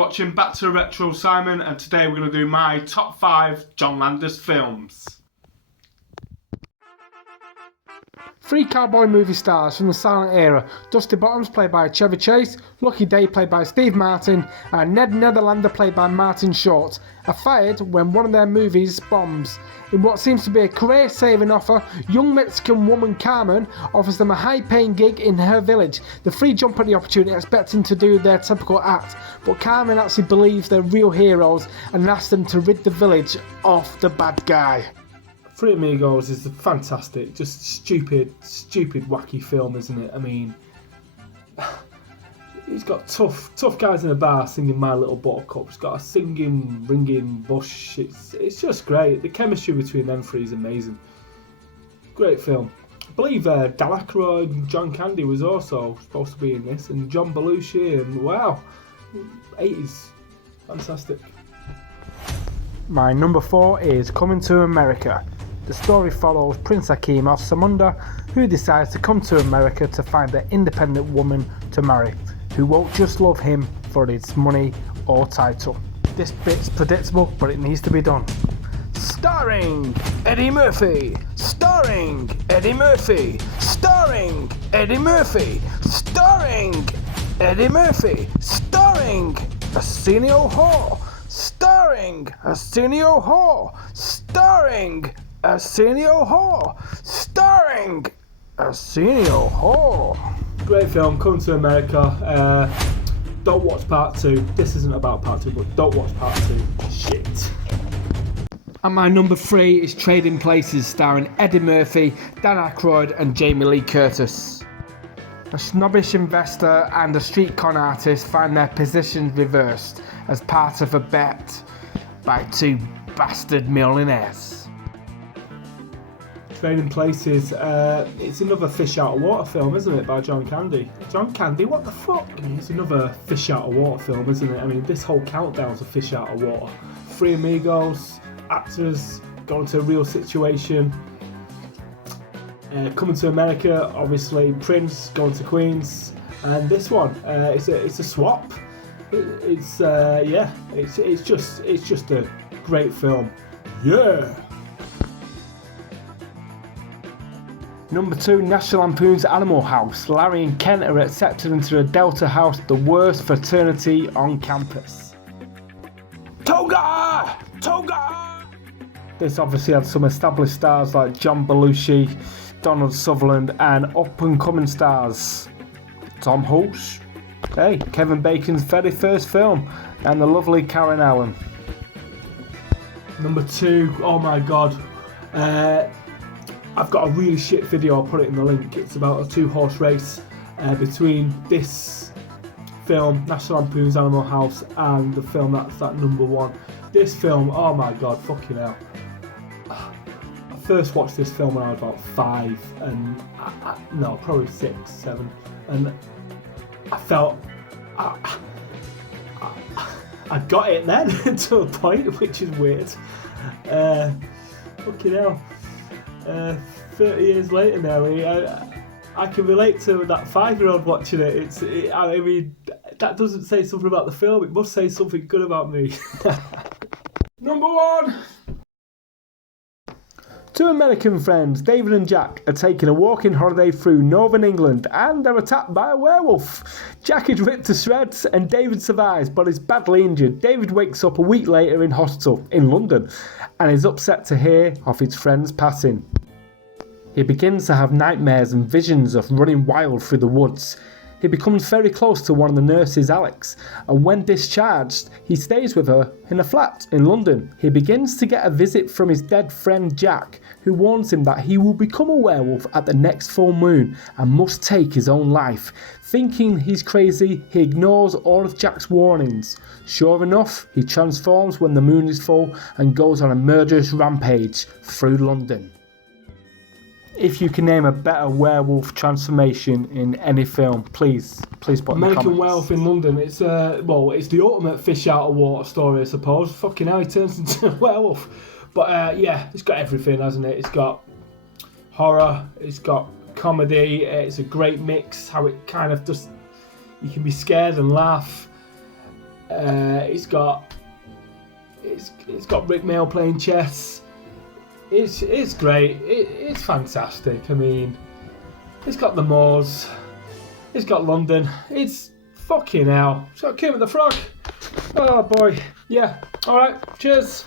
watching Back to the Retro Simon, and today we're going to do my top 5 John Landis films. 3 cowboy movie stars from the silent era: Dusty Bottoms played by Chevy Chase, Lucky Day played by Steve Martin, and Ned Netherlander played by Martin Short, are fired when one of their movies bombs. In what seems to be a career-saving offer, young Mexican woman Carmen offers them a high-paying gig in her village. The three jump at the opportunity, expecting to do their typical act, but Carmen actually believes they're real heroes and asks them to rid the village of the bad guy. Three Amigos is fantastic, just stupid, wacky film, isn't it? I mean, he's got tough guys in a bar singing My Little Buttercup. He's got a singing, ringing Bush. It's just great. The chemistry between them three is amazing. Great film. I believe Dan Aykroyd and John Candy was also supposed to be in this, and John Belushi, and wow, 80s, fantastic. My number 4 is Coming to America. The story follows Prince Hakeem of Samunda, who decides to come to America to find an independent woman to marry, who won't just love him for his money or title. This bit's predictable, but it needs to be done. Starring Eddie Murphy! Starring Eddie Murphy! Starring Eddie Murphy! Starring Eddie Murphy! Starring Arsenio Hall! Starring Arsenio Hall! Starring Arsenio Hall! Starring Arsenio Hall! Great film, Coming to America. Don't watch part 2. This isn't about part 2, but don't watch part 2. Shit. And my number 3 is Trading Places, starring Eddie Murphy, Dan Aykroyd and Jamie Lee Curtis. A snobbish investor and a street con artist find their positions reversed as part of a bet by 2 bastard millionaires. Trading Places, it's another fish out of water film, isn't it, by John Candy? John Candy, what the fuck? It's another fish out of water film, isn't it? I mean, this whole countdown's a fish out of water. Three Amigos, actors going into a real situation. Coming to America, obviously Prince going to Queens, and this one, it's a swap. It's just a great film. Yeah. Number 2, National Lampoon's Animal House. Larry and Kent are accepted into the Delta House, the worst fraternity on campus. Toga! Toga! This obviously had some established stars like John Belushi, Donald Sutherland, and up-and-coming stars Tom Hulce, Kevin Bacon's very first film, and the lovely Karen Allen. Number 2, oh my god. I've got a really shit video, I'll put it in the link. It's about a 2-horse race between this film, National Lampoon's Animal House, and the film that's at number 1. This film, oh my god, fucking hell. I first watched this film when I was about 5, and probably 6, 7, and I felt I got it then to a point, which is weird. Fucking hell. 30 years later now, I can relate to that 5-year-old watching it. I mean, that doesn't say something about the film, it must say something good about me. Number 1! 2 American friends, David and Jack, are taking a walking holiday through northern England and they're attacked by a werewolf. Jack is ripped to shreds and David survives but is badly injured. David wakes up a week later in hospital in London and is upset to hear of his friend's passing. He begins to have nightmares and visions of running wild through the woods. He becomes very close to one of the nurses, Alex, and when discharged, he stays with her in a flat in London. He begins to get a visit from his dead friend Jack, who warns him that he will become a werewolf at the next full moon and must take his own life. Thinking he's crazy, he ignores all of Jack's warnings. Sure enough, he transforms when the moon is full and goes on a murderous rampage through London. If you can name a better werewolf transformation in any film, please put in the comments. American Werewolf in London, it's the ultimate fish out of water story, I suppose. Fucking hell, he turns into a werewolf. But it's got everything, hasn't it? It's got horror, it's got comedy, it's a great mix, how it kind of just, you can be scared and laugh. It's got Rick Mail playing chess. It's great. It's fantastic. I mean, it's got the moors. It's got London. It's fucking hell. It's got Kermit the Frog. Oh boy. Yeah. All right. Cheers.